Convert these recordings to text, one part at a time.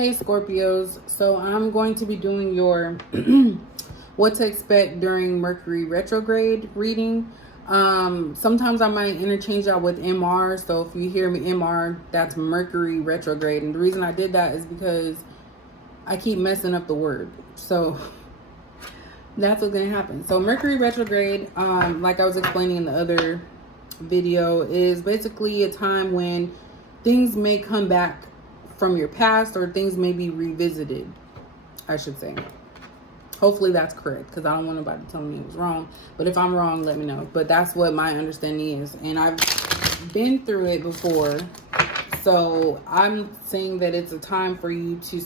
Hey Scorpios, so I'm going to be doing your what to expect during Mercury retrograde reading. Sometimes I might interchange that with MR, so if you hear me MR, that's Mercury retrograde. And the reason I did that is because I keep messing up the word. So that's what's gonna happen. So Mercury retrograde, like I was explaining in the other video, is basically a time when things may come back from your past, or things may be revisited, I should say. Hopefully that's correct, because I don't want nobody to tell me it was wrong. But if I'm wrong, let me know. But that's what my understanding is, and I've been through it before. So I'm saying that it's a time for you to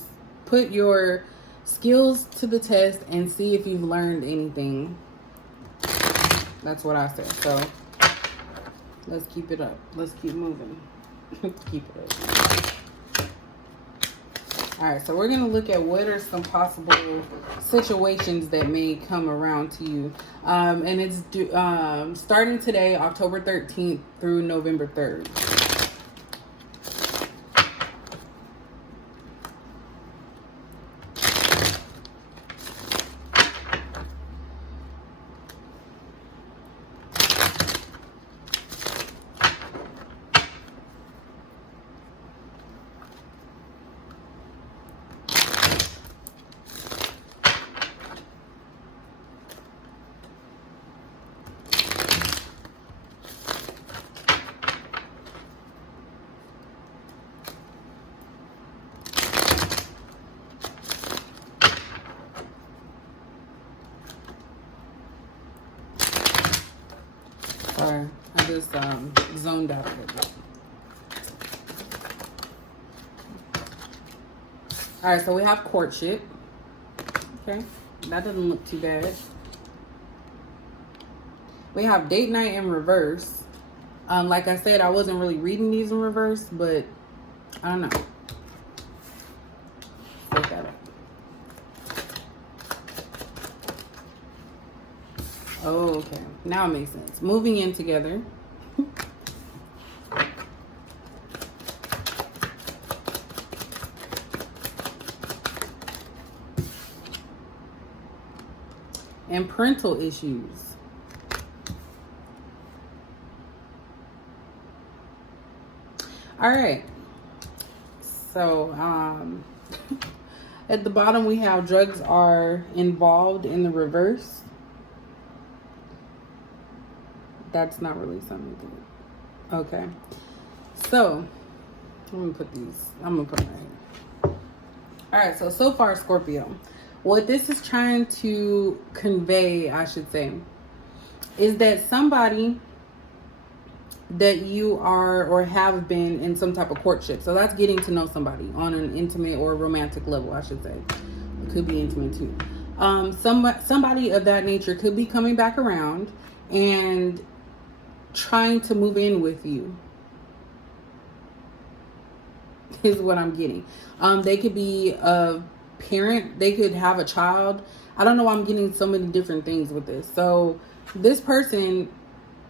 put your skills to the test and see if you've learned anything. That's what I said. So let's keep it up. Let's keep moving. Keep it up. All right, so we're going to look at what are some possible situations that may come around to you. And it's starting today, October 13th through November 3rd. Sorry, I just zoned out a little bit. All right, so we have courtship. Okay, that doesn't look too bad. We have date night in reverse. Like I said, I wasn't really reading these in reverse, but I don't know. Look that up. Oh, okay. Now it makes sense. Moving in together. And parental issues. All right. So, at the bottom we have drugs are involved in the reverse. That's not really something good. Okay. So, I'm going to put these. I'm going to put them right here. All right. So far, Scorpio. What this is trying to convey, I should say, is that somebody that you are or have been in some type of courtship. So that's getting to know somebody on an intimate or romantic level, I should say. It could be intimate too. Somebody of that nature could be coming back around and trying to move in with you. Is what I'm getting. They could be a parent. They could have a child. I don't know why I'm getting so many different things with this. So this person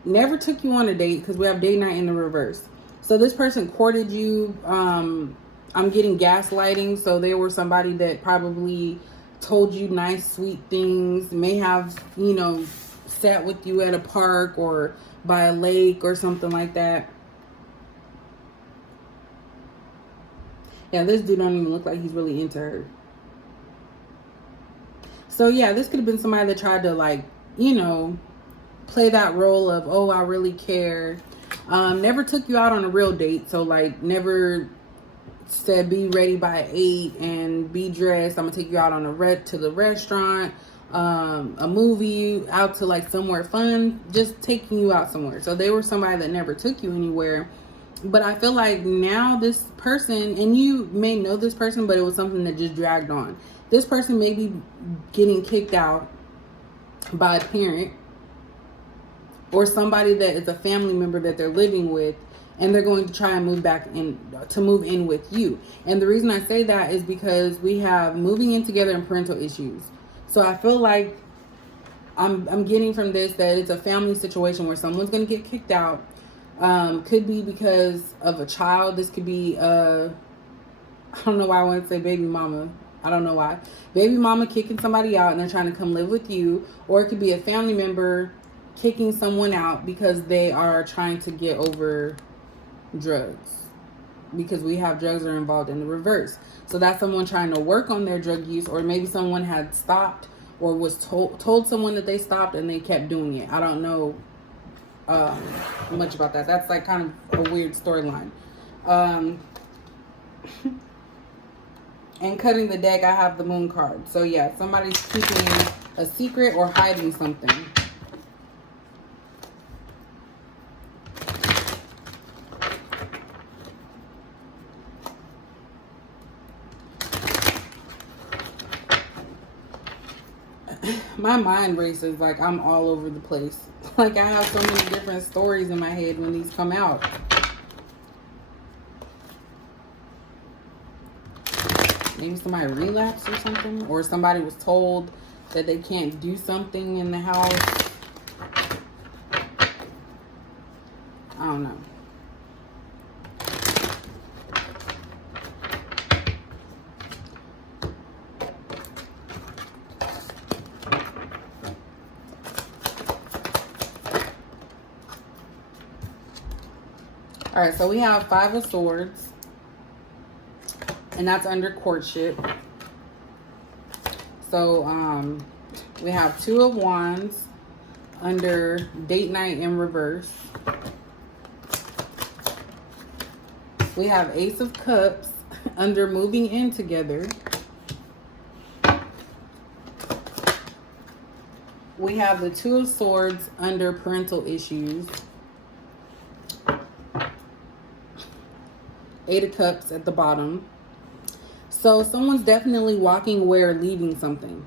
never took you on a date, because we have date night in the reverse. So this person courted you. I'm getting gaslighting. So they were somebody that probably told you nice, sweet things, may have, sat with you at a park or by a lake or something like that. Yeah, this dude don't even look like he's really into her. So yeah, this could have been somebody that tried to play that role of, oh, I really care. Never took you out on a real date. So never said be ready by 8 and be dressed. I'm gonna take you out on to the restaurant, a movie, out to somewhere fun, just taking you out somewhere. So they were somebody that never took you anywhere. But I feel like now this person, and you may know this person, but it was something that just dragged on. This person may be getting kicked out by a parent or somebody that is a family member that they're living with, and they're going to try and move in with you. And the reason I say that is because we have moving in together and parental issues. So I feel like I'm getting from this that it's a family situation where someone's going to get kicked out. Could be because of a child. This could be a I don't know why I want to say baby mama. I don't know why. Baby mama kicking somebody out and they're trying to come live with you. Or it could be a family member kicking someone out because they are trying to get over drugs. Because we have drugs are involved in the reverse. So that's someone trying to work on their drug use, or maybe someone had stopped or was told someone that they stopped and they kept doing it. I don't know much about that. That's like kind of a weird storyline. And cutting the deck, I have the moon card. So yeah, somebody's keeping a secret or hiding something. My mind races like I'm all over the place. Like I have so many different stories in my head when these come out. Maybe somebody relapsed or something, or somebody was told that they can't do something in the house. I don't know. All right, so we have 5 of Swords, and that's under courtship. So we have 2 of Wands under date night in reverse. We have Ace of Cups under moving in together. We have the 2 of Swords under parental issues. 8 of Cups at the bottom. So someone's definitely walking away or leaving something.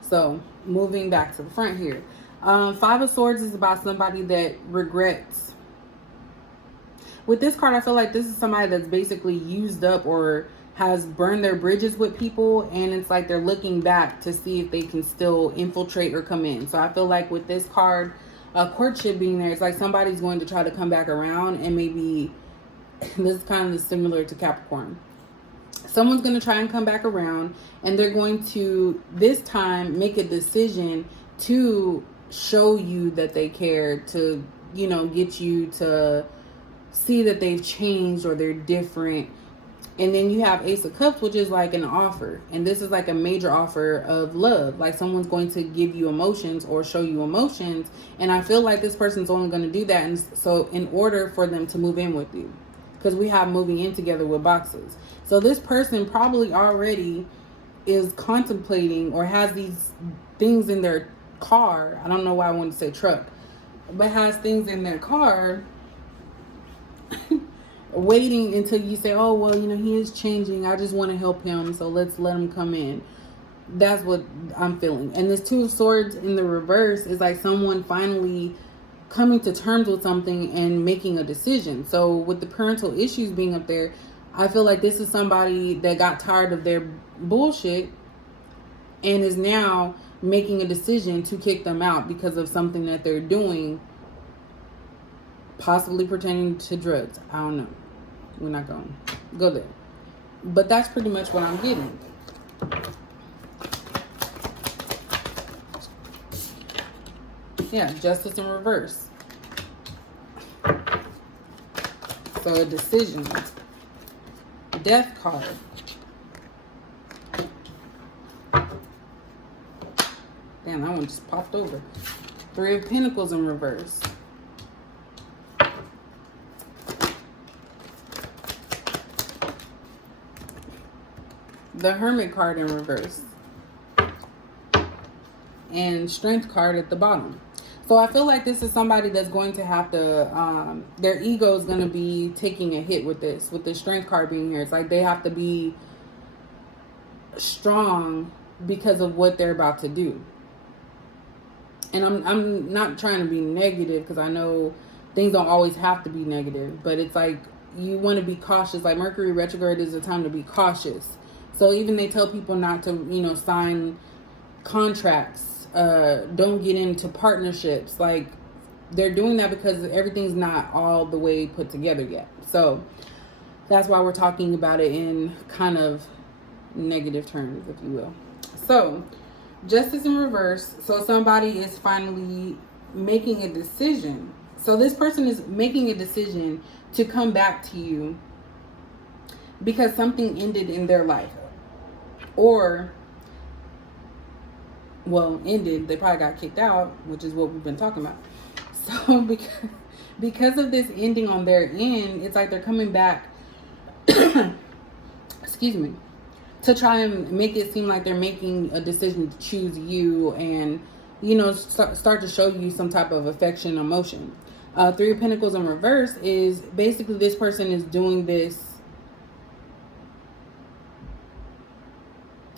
So moving back to the front here. 5 of Swords is about somebody that regrets. With this card, I feel like this is somebody that's basically used up or has burned their bridges with people. And it's like they're looking back to see if they can still infiltrate or come in. So I feel like with this card, courtship being there, it's like somebody's going to try to come back around, and maybe this is kind of similar to Capricorn. Someone's going to try and come back around, and they're going to this time make a decision to show you that they care, to, you know, get you to see that they've changed or they're different. And then you have Ace of Cups, which is like an offer. And this is like a major offer of love. Like someone's going to give you emotions or show you emotions. And I feel like this person's only going to do that. And so in order for them to move in with you, because we have moving in together with boxes. So this person probably already is contemplating or has these things in their car. I don't know why I wanted to say truck, but has things in their car waiting until you say, oh, well, you know, he is changing. I just want to help him. So let's let him come in. That's what I'm feeling. And this 2 of Swords in the reverse is like someone finally coming to terms with something and making a decision. So with the parental issues being up there, I feel like this is somebody that got tired of their bullshit and is now making a decision to kick them out because of something that they're doing, possibly pertaining to drugs. I don't know. We're not going to go there. But that's pretty much what I'm getting. Yeah, Justice in reverse. So a decision. Death card. Damn, that one just popped over. 3 of Pentacles in reverse. The Hermit card in reverse. And Strength card at the bottom. So I feel like this is somebody that's going to have to, their ego is going to be taking a hit with this, with the Strength card being here. It's like they have to be strong because of what they're about to do. And I'm not trying to be negative, because I know things don't always have to be negative, but it's like you want to be cautious. Like Mercury retrograde is a time to be cautious. So even they tell people not to, you know, sign contracts, don't get into partnerships. Like they're doing that because everything's not all the way put together yet. So That's why we're talking about it in kind of negative terms, if you will. So, justice in reverse. So somebody is finally making a decision. So this person is making a decision to come back to you because something ended in their life. Or, well, ended. They probably got kicked out, which is what we've been talking about. So because of this ending on their end, it's like they're coming back, excuse me, to try and make it seem like they're making a decision to choose you and, you know, start to show you some type of affection, emotion. Three of Pentacles in reverse is basically this person is doing this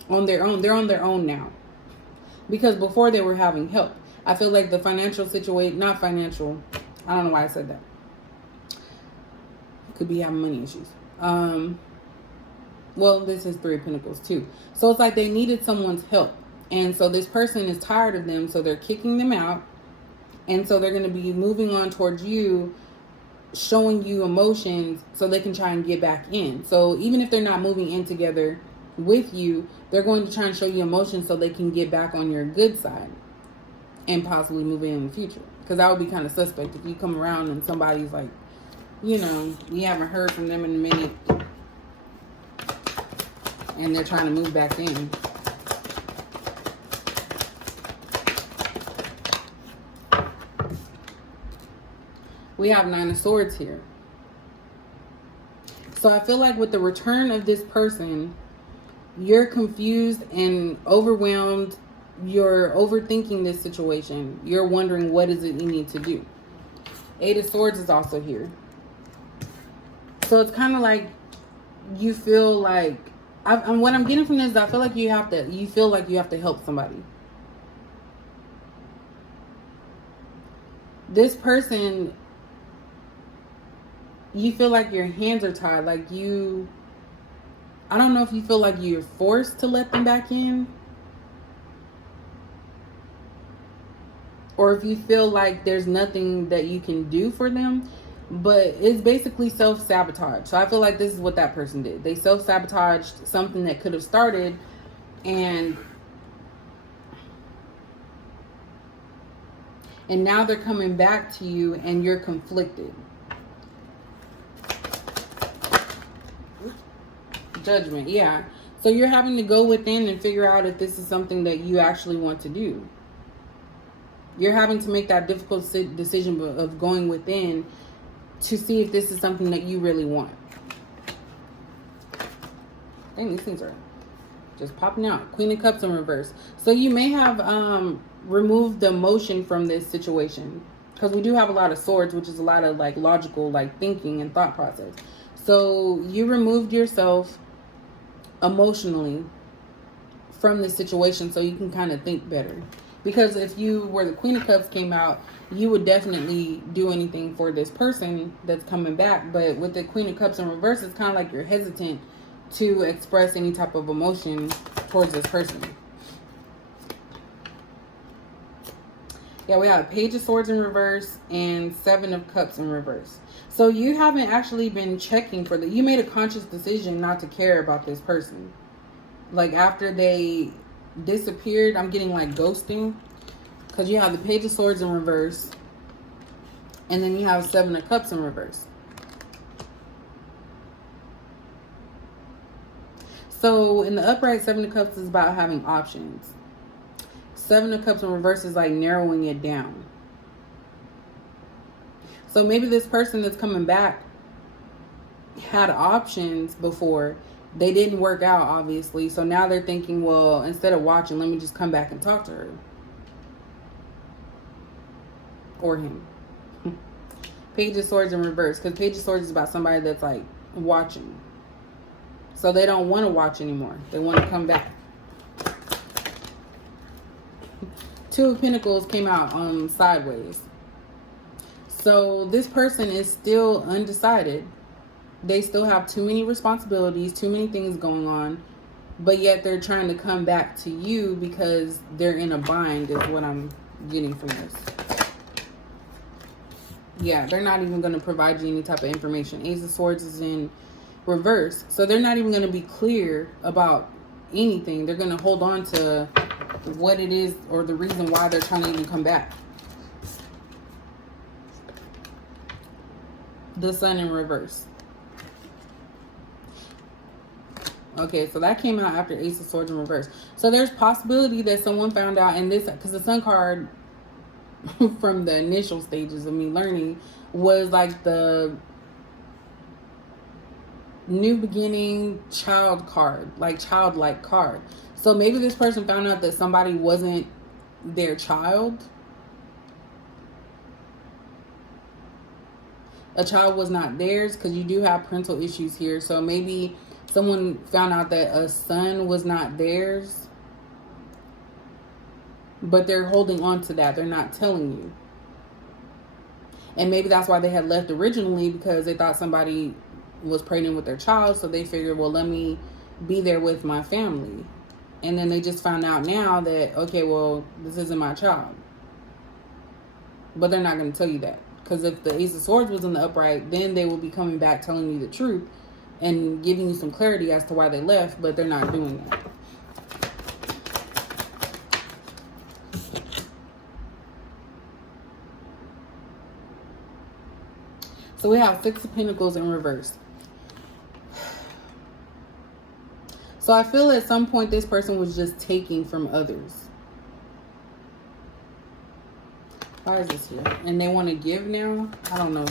on their own. They're on their own now. Because before they were having help. I feel like the financial situation, not financial, I don't know why I said that. Could be having money issues. Well, this is Three of Pentacles too. So it's like they needed someone's help. And so this person is tired of them. So they're kicking them out. And so they're going to be moving on towards you, showing you emotions so they can try and get back in. So even if they're not moving in together with you, they're going to try and show you emotions so they can get back on your good side and possibly move in the future. Because that would be kind of suspect if you come around and somebody's like, you know, you haven't heard from them in a minute and they're trying to move back in. We have Nine of Swords here. So I feel like with the return of this person, you're confused and overwhelmed. You're overthinking this situation. You're wondering what is it you need to do. Eight of Swords is also here. So it's kind of like you feel like, what I'm getting from this is I feel like you feel like you have to help somebody. This person, you feel like your hands are tied. Like I don't know if you feel like you're forced to let them back in. Or if you feel like there's nothing that you can do for them. But it's basically self-sabotage. So I feel like this is what that person did. They self-sabotaged something that could have started. And now they're coming back to you and you're conflicted. Judgment, yeah. So you're having to go within and figure out if this is something that you actually want to do. You're having to make that difficult decision of going within to see if this is something that you really want. Dang, these things are just popping out. Queen of Cups in reverse. So you may have removed the emotion from this situation. Because we do have a lot of swords, which is a lot of like logical like thinking and thought process. So you removed yourself emotionally from this situation so you can kind of think better. Because if you were the Queen of Cups came out, you would definitely do anything for this person that's coming back. But with the Queen of Cups in reverse, it's kind of like you're hesitant to express any type of emotion towards this person. Yeah, we have Page of Swords in reverse and Seven of Cups in reverse. So you haven't actually been checking for you made a conscious decision not to care about this person. Like after they disappeared, I'm getting like ghosting. Because you have the Page of Swords in reverse. And then you have Seven of Cups in reverse. So in the upright, Seven of Cups is about having options. Seven of Cups in reverse is like narrowing it down. So maybe this person that's coming back had options before. They didn't work out, obviously. So now they're thinking, well, instead of watching, let me just come back and talk to her. Or him. Page of Swords in reverse. Because Page of Swords is about somebody that's like watching. So they don't want to watch anymore. They want to come back. Two of Pentacles came out sideways. So this person is still undecided. They still have too many responsibilities, too many things going on. But yet they're trying to come back to you because they're in a bind is what I'm getting from this. Yeah, they're not even going to provide you any type of information. Ace of Swords is in reverse. So they're not even going to be clear about anything. They're going to hold on to what it is or the reason why they're trying to even come back. The Sun in reverse. Okay, so that came out after Ace of Swords in reverse. So there's possibility that someone found out, and this, because the Sun card from the initial stages of me learning was like the new beginning child card, like childlike card. So maybe this person found out that somebody wasn't their child. A child was not theirs, because you do have parental issues here. So maybe someone found out that a son was not theirs, but they're holding on to that. They're not telling you. And maybe that's why they had left originally, because they thought somebody was pregnant with their child. So they figured, well, let me be there with my family. And then they just found out now that, okay, well, this isn't my child. But they're not going to tell you that. Because if the Ace of Swords was in the upright, then they will be coming back telling you the truth and giving you some clarity as to why they left, but they're not doing that. So we have Six of Pentacles in reverse. So I feel at some point this person was just taking from others. Why is this here? And they want to give now? I don't know.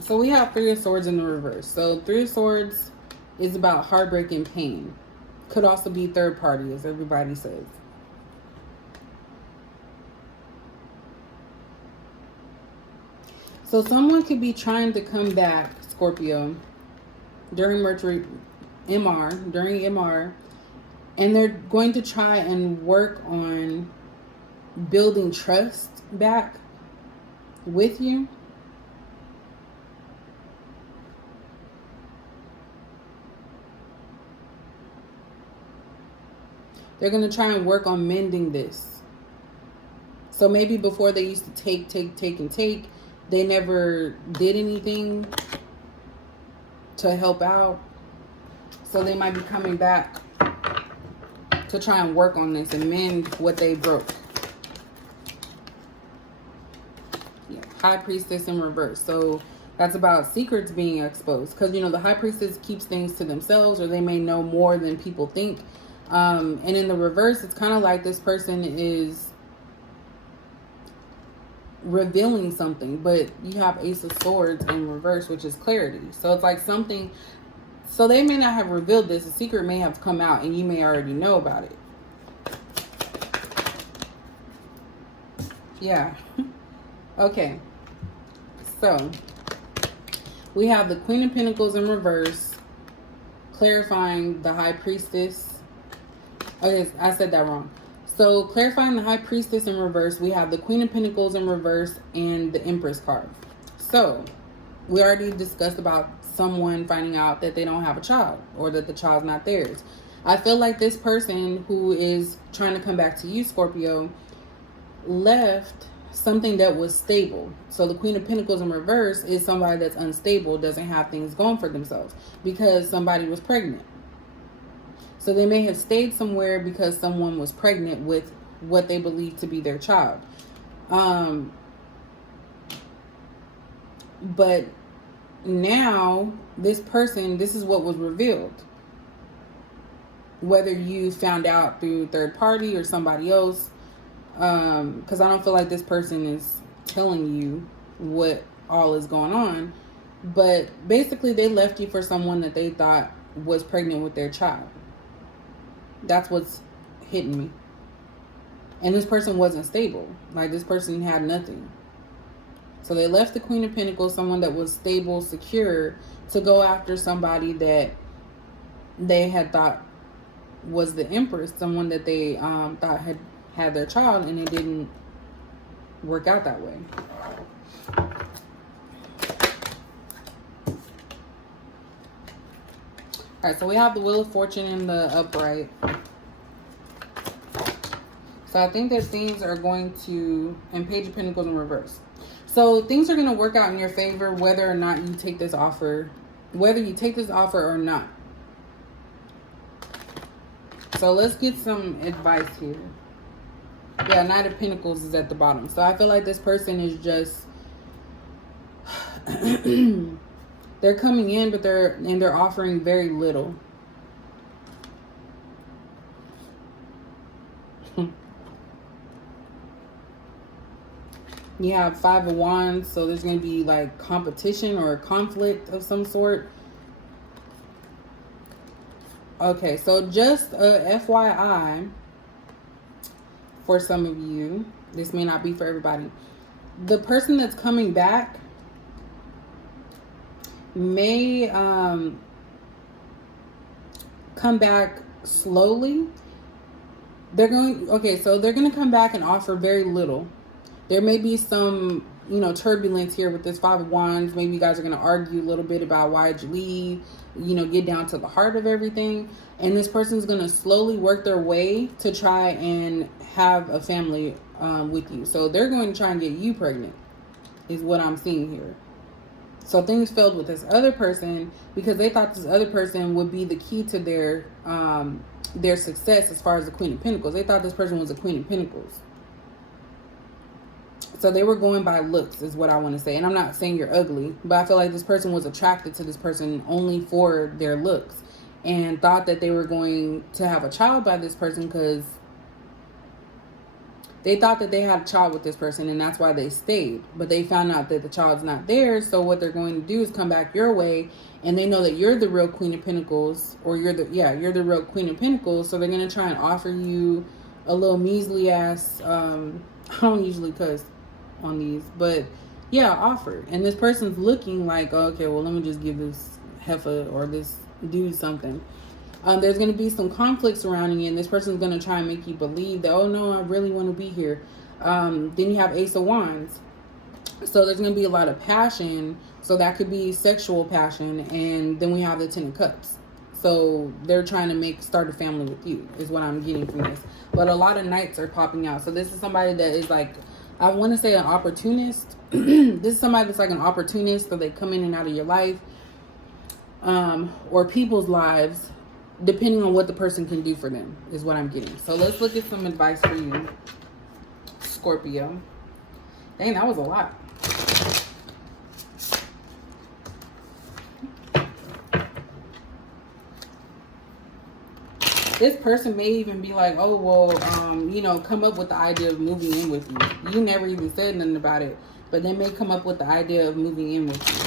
So we have Three of Swords in the reverse. So Three of Swords is about heartbreak and pain. Could also be third party, as everybody says. So someone could be trying to come back, Scorpio, during Mercury, during MR, and they're going to try and work on building trust back with you. They're going to try and work on mending this. So maybe before they used to take, and take, they never did anything to help out. So they might be coming back to try and work on this and mend what they broke. Yeah. High Priestess in reverse. So that's about secrets being exposed. Because, you know, the High Priestess keeps things to themselves, or they may know more than people think. And in the reverse, it's kind of like this person is revealing something, but you have Ace of Swords in reverse, which is clarity. So it's like something, so they may not have revealed this. A secret may have come out and you may already know about it. Yeah. Okay. So we have the Queen of Pentacles in reverse, clarifying the High Priestess. Okay, I said that wrong. So clarifying the High Priestess in reverse, we have the Queen of Pentacles in reverse and the Empress card. So we already discussed about someone finding out that they don't have a child, or that the child's not theirs. I feel like this person who is trying to come back to you, Scorpio, left something that was stable. So the Queen of Pentacles in reverse is somebody that's unstable, doesn't have things going for themselves because somebody was pregnant. So they may have stayed somewhere because someone was pregnant with what they believe to be their child. But now this person, this is what was revealed. Whether you found out through third party or somebody else, because I don't feel like this person is telling you what all is going on. But basically they left you for someone that they thought was pregnant with their child. That's what's hitting me. And this person wasn't stable. Like, this person had nothing. So they left the Queen of Pentacles, someone that was stable, secure, to go after somebody that they had thought was the Empress, someone that they thought had their child, and it didn't work out that way. All right, so we have the Wheel of Fortune in the upright. So I think that things are going to, and Page of Pentacles in reverse. So things are going to work out in your favor whether or not you take this offer, whether you take this offer or not. So let's get some advice here. Yeah, Knight of Pentacles is at the bottom. So I feel like this person is just, they're coming in, but they're offering very little. You have Five of Wands, so there's going to be like competition or a conflict of some sort. Okay, so just a FYI for some of you, this may not be for everybody. The person that's coming back may come back slowly. They're going to come back and offer very little. There may be some, turbulence here with this Five of Wands. Maybe you guys are going to argue a little bit about why'd you leave, get down to the heart of everything. And this person's going to slowly work their way to try and have a family with you. So they're going to try and get you pregnant is what I'm seeing here. So things failed with this other person because they thought this other person would be the key to their success as far as the Queen of Pentacles. They thought this person was a Queen of Pentacles. So they were going by looks is what I want to say. And I'm not saying you're ugly, but I feel like this person was attracted to this person only for their looks and thought that they were going to have a child by this person because they thought that they had a child with this person and that's why they stayed. But they found out that the child's not there. So what they're going to do is come back your way, and they know that you're the real Queen of Pentacles, or you're the real Queen of Pentacles. So they're going to try and offer you a little measly ass, I don't usually cuss on these, but yeah, offer. And this person's looking like, oh, okay, well, let me just give this heifer or this dude something. There's going to be some conflict surrounding you, and this person's going to try and make you believe that, oh no, I really want to be here. Then you have Ace of Wands. So there's going to be a lot of passion. So that could be sexual passion. And then we have the Ten of Cups. So they're trying to start a family with you is what I'm getting from this. But a lot of Knights are popping out. So this is somebody that is like, I want to say an opportunist. This is somebody that's like an opportunist. So they come in and out of your life, or people's lives, depending on what the person can do for them is what I'm getting. So let's look at some advice for you, Scorpio. Dang, that was a lot. This person may even be like, oh, well, come up with the idea of moving in with you. You never even said nothing about it, but they may come up with the idea of moving in with you.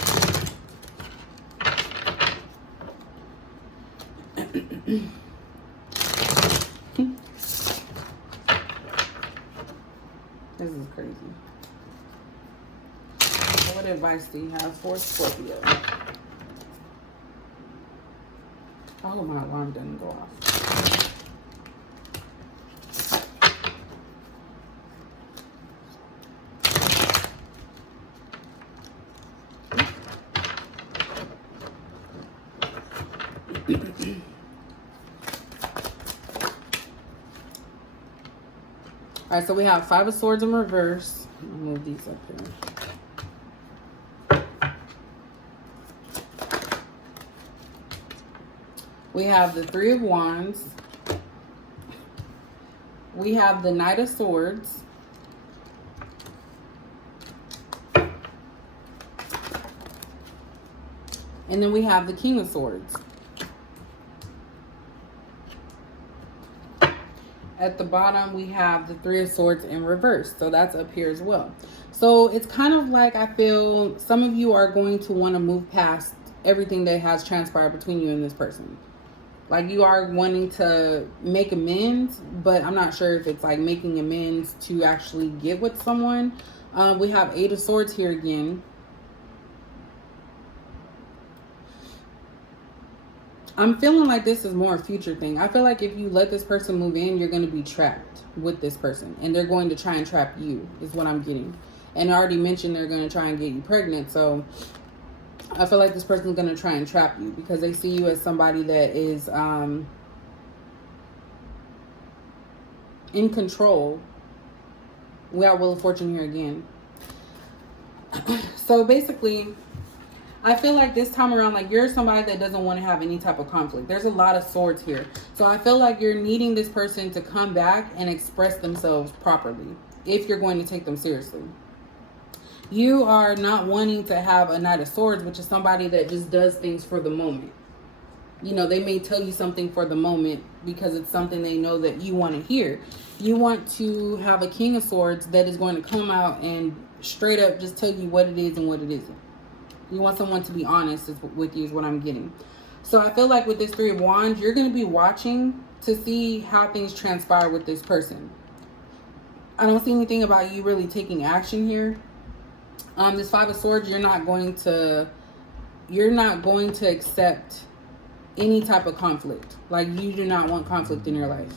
This is crazy. So what advice do you have for Scorpio? Oh, my alarm didn't go off. All right, so we have Five of Swords in reverse. I'll move these up here. We have the Three of Wands. We have the Knight of Swords. And then we have the King of Swords. At the bottom, we have the Three of Swords in reverse. So that's up here as well. So it's kind of like, I feel some of you are going to want to move past everything that has transpired between you and this person. Like you are wanting to make amends, but I'm not sure if it's like making amends to actually get with someone. We have Eight of Swords here again. I'm feeling like this is more a future thing. I feel like if you let this person move in, you're going to be trapped with this person. And they're going to try and trap you, is what I'm getting. And I already mentioned they're going to try and get you pregnant. So I feel like this person is going to try and trap you because they see you as somebody that is in control. We have Wheel of Fortune here again. So basically, I feel like this time around, like, you're somebody that doesn't want to have any type of conflict. There's a lot of swords here. So I feel like you're needing this person to come back and express themselves properly if you're going to take them seriously. You are not wanting to have a Knight of Swords, which is somebody that just does things for the moment. You know, they may tell you something for the moment because it's something they know that you want to hear. You want to have a King of Swords that is going to come out and straight up just tell you what it is and what it isn't. You want someone to be honest with you is what I'm getting. So I feel like with this Three of Wands, you're going to be watching to see how things transpire with this person. I don't see anything about you really taking action here. This Five of Swords, you're not going to accept any type of conflict. Like, you do not want conflict in your life.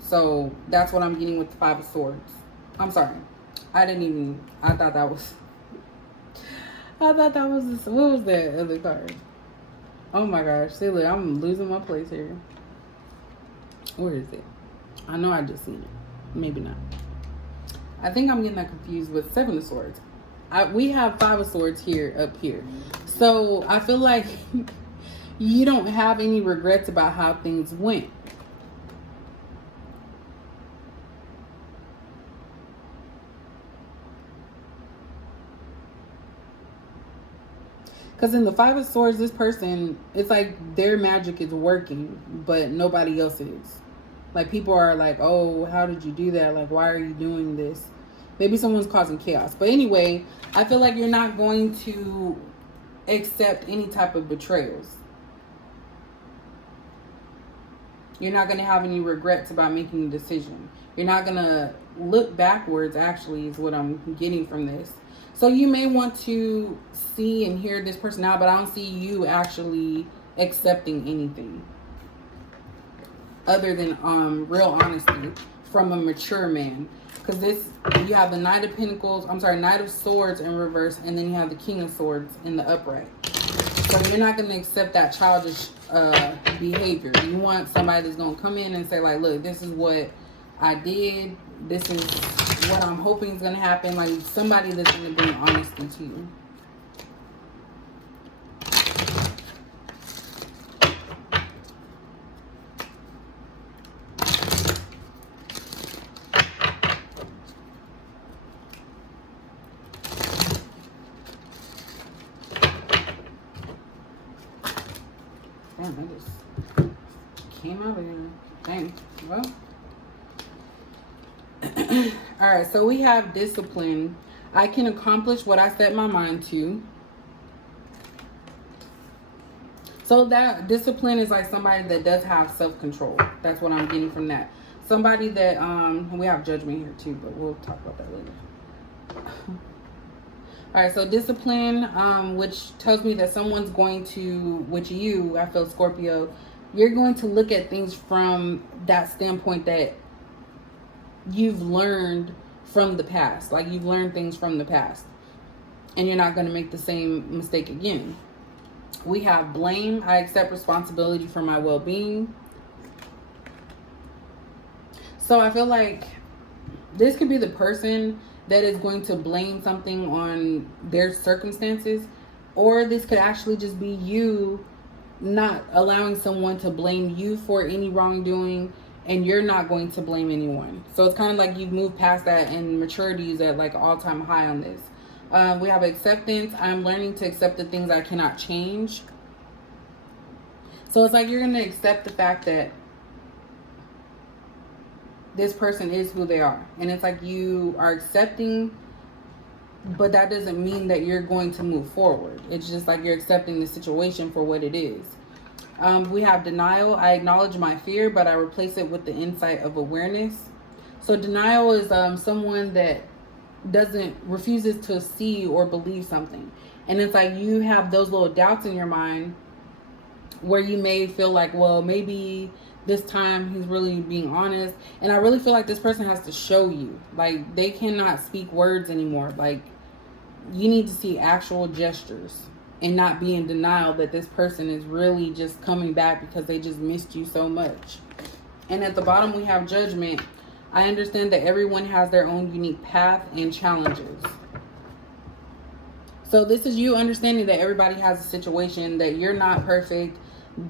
So that's what I'm getting with the Five of Swords. I'm sorry. I thought that was what was that other card? Oh my gosh. See, look, I'm losing my place here. Where is it? I know I just seen it. Maybe not. I think I'm getting that confused with Seven of Swords. We have Five of Swords here, up here. So I feel like you don't have any regrets about how things went. Because in the Five of Swords, this person, it's like their magic is working, but nobody else is. Like, people are like, oh, how did you do that? Like, why are you doing this? Maybe someone's causing chaos. But anyway, I feel like you're not going to accept any type of betrayals. You're not going to have any regrets about making a decision. You're not going to look backwards, actually, is what I'm getting from this. So you may want to see and hear this person out, but I don't see you actually accepting anything other than real honesty from a mature man. Because you have the Knight of Swords in reverse, and then you have the King of Swords in the upright. So you're not going to accept that childish behavior. You want somebody that's going to come in and say, like, look, this is what I did. This is what I'm hoping is going to happen. Like, somebody that's going to bring honesty to you. Damn, I just came out of here. Dang. Well. Alright, so we have discipline. I can accomplish what I set my mind to. So that discipline is like somebody that does have self-control. That's what I'm getting from that. Somebody that, we have judgment here too, but we'll talk about that later. Alright, so discipline, which tells me that someone's going to, which you, I feel Scorpio, you're going to look at things from that standpoint that you've learned from the past. Like, you've learned things from the past. And you're not going to make the same mistake again. We have blame. I accept responsibility for my well-being. So I feel like this could be the person that is going to blame something on their circumstances, or this could actually just be you not allowing someone to blame you for any wrongdoing, and you're not going to blame anyone. So it's kind of like you've moved past that, and maturity is at like all-time high on this. We have acceptance. I'm learning to accept the things I cannot change. So it's like you're going to accept the fact that this person is who they are. And it's like you are accepting, but that doesn't mean that you're going to move forward. It's just like you're accepting the situation for what it is. We have denial. I acknowledge my fear, but I replace it with the insight of awareness. So denial is someone that refuses to see or believe something. And it's like you have those little doubts in your mind where you may feel like, well, maybe this time he's really being honest. And I really feel like this person has to show you. Like, they cannot speak words anymore. Like, you need to see actual gestures and not be in denial that this person is really just coming back because they just missed you so much. And at the bottom we have judgment. I understand that everyone has their own unique path and challenges. So this is you understanding that everybody has a situation, that you're not perfect,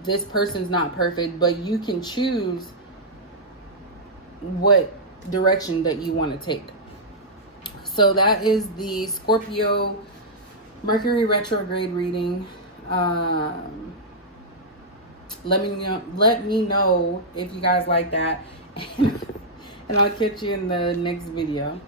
this person's not perfect, but you can choose what direction that you want to take. So that is the Scorpio Mercury retrograde reading. Let me know if you guys like that. And I'll catch you in the next video.